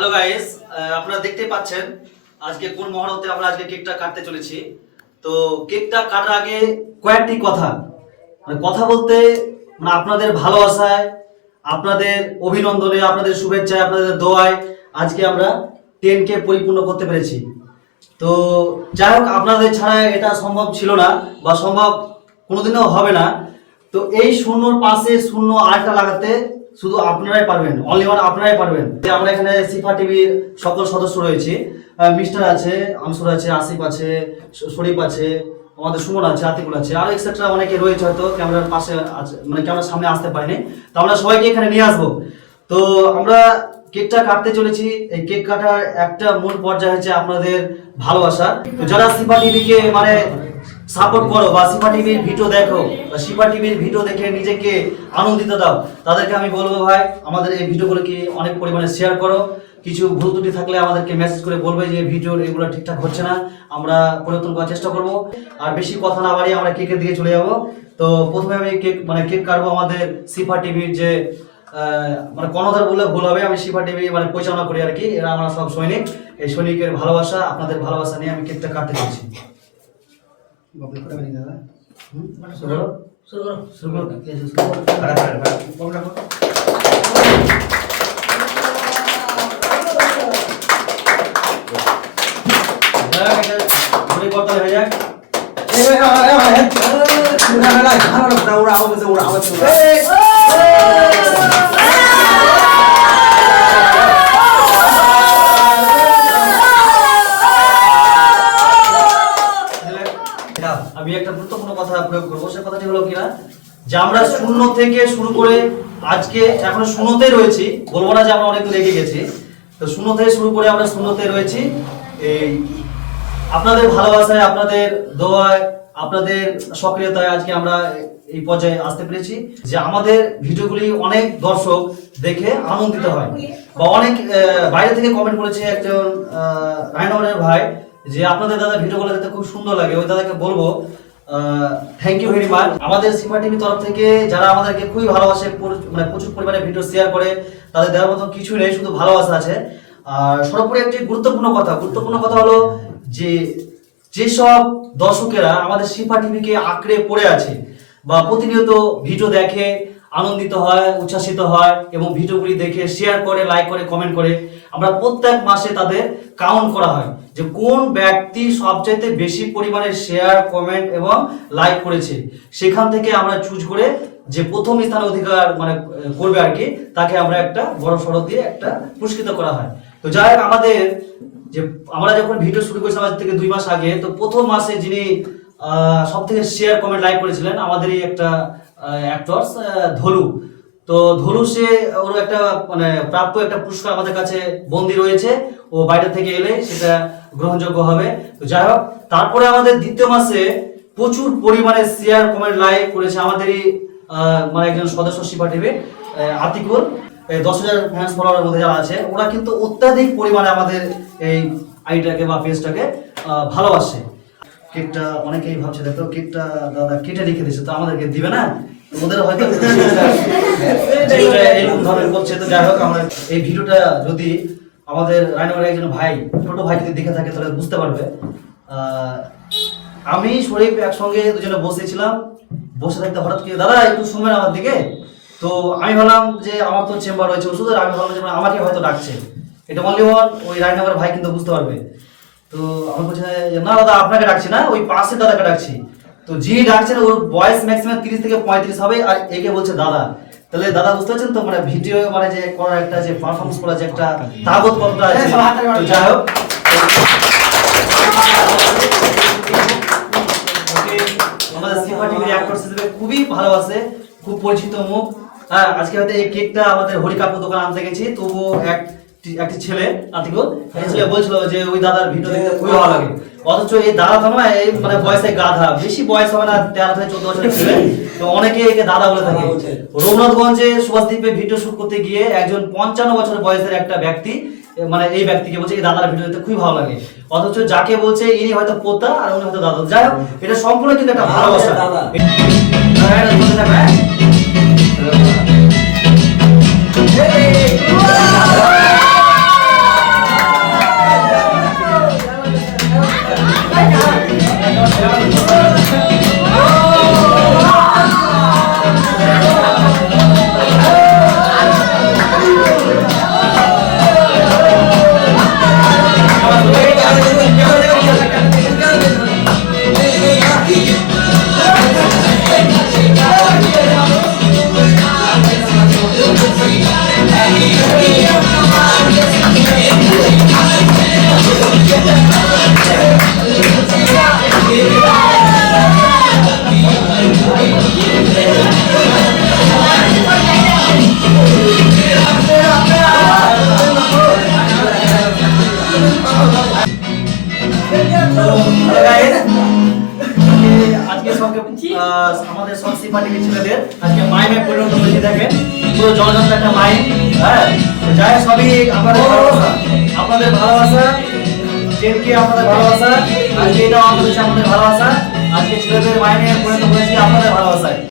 Hello guys, আপনারা দেখতেই পাচ্ছেন আজকে কোন মহরতে আমরা আজকে কেকটা কাটতে চলেছি। তো কেকটা কাটার আগে কয়েকটি কথা কথা বলতে আপনাদের ভালোবাসায়, আপনাদের অভিনন্দনে, আপনাদের শুভেচ্ছায়, আপনাদের দোয়ায় আজকে আমরা 10K পরিপূর্ণ করতে পেরেছি। তো যাই হোক, আপনাদের ছাড়া এটা সম্ভব ছিল না বা সম্ভব কোনোদিনও হবে না। তো এই শূন্যর পাশে শূন্য আরেকটা লাগাতে শুধু আপনারাই পারবেন, অনলি ওয়ান আপনারাই পারবেন। আমরা এখানে সিফা টিভির সকল সদস্য রয়েছে, মিস্টার আছে, আনসুর আছে, আসিফ আছে, শরীফ আছে, আমাদের সুমন আছে, আতিকুল আছে, আর এক্সেট্রা অনেকে রয়েছে, হয়তো ক্যামেরার পাশে আছে, মানে ক্যামেরার সামনে আসতে পারেনি। তো আমরা সবাইকে এখানে নিয়ে আসবো। তো আমরা কেকটা কাটতে চলেছি। এই কেক কাটার একটা মূল পর্যায়ে হচ্ছে আপনাদের ভালোবাসা। তো যারা সিফা টিভিকে মানে সাপোর্ট করো বা সিফা টিভির ভিডিও দেখো বা সিফা টিভির ভিডিও দেখে নিজেকে আনন্দিত দাও, তাদেরকে আমি বলবো ভাই, আমাদের এই ভিডিওগুলোকে অনেক পরিমাণে শেয়ার করো। কিছু ভুল ত্রুটি থাকলে আমাদেরকে মেসেজ করে বলবে যে ভিডিওর এগুলো ঠিকঠাক হচ্ছে না, আমরা পরিবর্তন করার চেষ্টা করব। আর বেশি কথা না বাড়িয়ে আমরা কেকের দিকে চলে যাব। তো প্রথমে আমি কেক কাটবো আমাদের সিফা টিভির যে মানে কর্ণধার বললে ভুল হবে, আমি সিফা টিভি মানে পরিচালনা করি আর কি। এরা আমরা সব সৈনিক, এই সৈনিকের ভালোবাসা, আপনাদের ভালোবাসা নিয়ে আমি কেকটা কাটতে চাইছি। আমি একটা গুরুত্বপূর্ণ কথা প্রয়োগ করবো। সে কথাটি হলো কিনা যে আমরা শূন্য থেকে শুরু করে আজকে এখন শূন্যতেই রয়েছি, বলবো না যে আমরা অনেক দূর এগিয়ে গেছি। তো শূন্য থেকে শুরু করে আমরা শূন্যতে রয়েছি। এই আপনাদের ভালোবাসায়, আপনাদের দোয়ায়, আপনাদের সক্রিয়তায় আজকে আমরা এই পর্যায়ে আসতে পেরেছি যে আমাদের ভিডিওগুলি অনেক দর্শক দেখে আনন্দিত হয়। বা অনেক বাইরে থেকে কমেন্ট করেছে একজন রায়নগরের ভাই যে আপনাদের দাদা ভিডিওগুলো দেখতে খুব সুন্দর লাগে। ওই দাদাকে বলবো থ্যাংক ইউ ভেরি মাচ। আমাদের সিফা টিভির তরফ থেকে যারা আমাদেরকে খুবই ভালোবাসে, মানে প্রচুর পরিমাণে ভিডিও শেয়ার করে, তাদের দেওয়ার মতো কিছু নেই, শুধু ভালোবাসা আছে। আর সর্বোপরি একটি গুরুত্বপূর্ণ কথা হলো যে যেসব দর্শকেরা আমাদের সিফা টিভিকে আঁকড়ে পড়ে আছে বা প্রতিনিয়ত ভিডিও দেখে আনন্দিত হয়, উচ্ছ্বাসিত হয় এবং ভিডিওগুলি দেখে শেয়ার করে, লাইক করে, কমেন্ট করে, আমরা প্রত্যেক মাসে তাদের কাউন্ট করা হয় যে কোন ব্যক্তি সবচাইতে বেশি পরিমাণে শেয়ার, কমেন্ট এবং লাইক করেছে। সেখান থেকে আমরা চুজ করে যে প্রথম স্থান অধিকার মানে করবে আর কি, তাকে আমরা একটা বড় সড়ক দিয়ে একটা পুরস্কৃত করা হয়। তো যাই হোক, আমাদের যে আমরা যখন ভিডিও শুরু করেছিলাম আজ থেকে 2 মাস আগে, তো প্রথম মাসে যিনি সব থেকে শেয়ার, কমেন্ট, লাইক করেছিলেন আমাদেরই একটা অ্যাক্টরস ধলু। তো ধলু সে ওর একটা মানে প্রাপ্য একটা পুরস্কার আমাদের কাছে বন্দি রয়েছে, ও বাইরে থেকে এলে সেটা গ্রহণযোগ্য হবে। তো যাই হোক, তারপরে আমাদের দ্বিতীয় মাসে প্রচুর পরিমাণে শেয়ার, কমেন্ট, লাইক করেছে আমাদেরই মানে একজন সদস্য সিফা টিভি আতিকুল। 10,000 ফ্যান্স ফলোয়ারের মধ্যে যারা আছে, ওরা কিন্তু অত্যাধিক পরিমাণে আমাদের এই আইডিটাকে বা পেজটাকে ভালোবাসে। কেকটা অনেকেই ভাবছে দেখো কেকটা দাদা কেটে লিখে দিচ্ছে, তো আমাদেরকে দিবে না, ওদের হয়তো এরকম ধরনের করছে। তো যাই হোক, আমরা এই ভিডিওটা যদি আমাদের রায়নগরের একজন ভাই, ছোট ভাই যদি দেখে থাকে তাহলে বুঝতে পারবে। আমি শরীফ একসঙ্গে দুজনে বসেছিলাম, বসে থাকতে হঠাৎ কি দাদা একটু শুনবেন আমার দিকে। তো আমি ভাবলাম যে আমার তো চেম্বার রয়েছে ওষুধের, আমি ভাবলাম যে আমাকে হয়তো ডাকছে। এটা অনলি ওয়ান ওই রায়নগরের ভাই কিন্তু বুঝতে পারবে। তো আমার বলছে না দাদা আপনাকে ডাকছি না, ওই পাশের দাদাকে ডাকছি। তো যিনি ডাকছেন ওর বয়স ম্যাক্সিমাম 30 থেকে 35 হবে, আর একে বলছে দাদা। তাহলে দাদা বুঝতে পারছেন তো, মানে ভিডিও মানে যে করার একটা যে পারফরমেন্স করার যে একটা তাগত কতটা আছে। তো যাই হোক, আমাদের সিফা টিভির অ্যাক্টরস হিসেবে খুবই ভালোবাসে, খুব পরিচিত মুখ। হ্যাঁ, আজকে হয়তো এই কেকটা আমাদের হরিকাপুর দোকান আনতে গেছি, তবুও একটি ছেলে আতিকুল ছেলে বলছিল যে ওই দাদার ভিডিও দেখতে খুবই ভালো লাগে। অথচ এই দাদা তো নয়, এই মানে বয়সে গাধা, বেশি বয়স হবে না, 13 থেকে 14 বছরের ছেলে। তো অনেকে একে দাদা বলে থাকে। রঘুনাথগঞ্জে সুভাষদ্বীপে ভিডিও শুট করতে গিয়ে একজন 55 বছর বয়সের একটা ব্যক্তি মানে এই ব্যক্তিকে বলছে এই দাদার ভিডিও দেখতে খুবই ভালো লাগে, অথচ যাকে বলছে ইনি হয়তো পোতা আর উনি হয়তো দাদা। যাই হোক, এটা সম্পূর্ণ কিন্তু একটা ভালোবাসা। আমাদের সক্সি পার্টির ছেলেদের আজকে মাইমে পরিণত হয়েছে। দেখেন পুরো জলজন্ত একটা মাইম। হ্যাঁ, যাই হোক, সবই আপনাদের ভালোবাসা, আপনাদের ভালোবাসা, জেনকে আপনাদের ভালোবাসা, আজকে এটাও আমাদের ভালোবাসা। আজকে ছেলেদের মাইমে পরিণত হয়েছে আপনাদের ভালোবাসায়।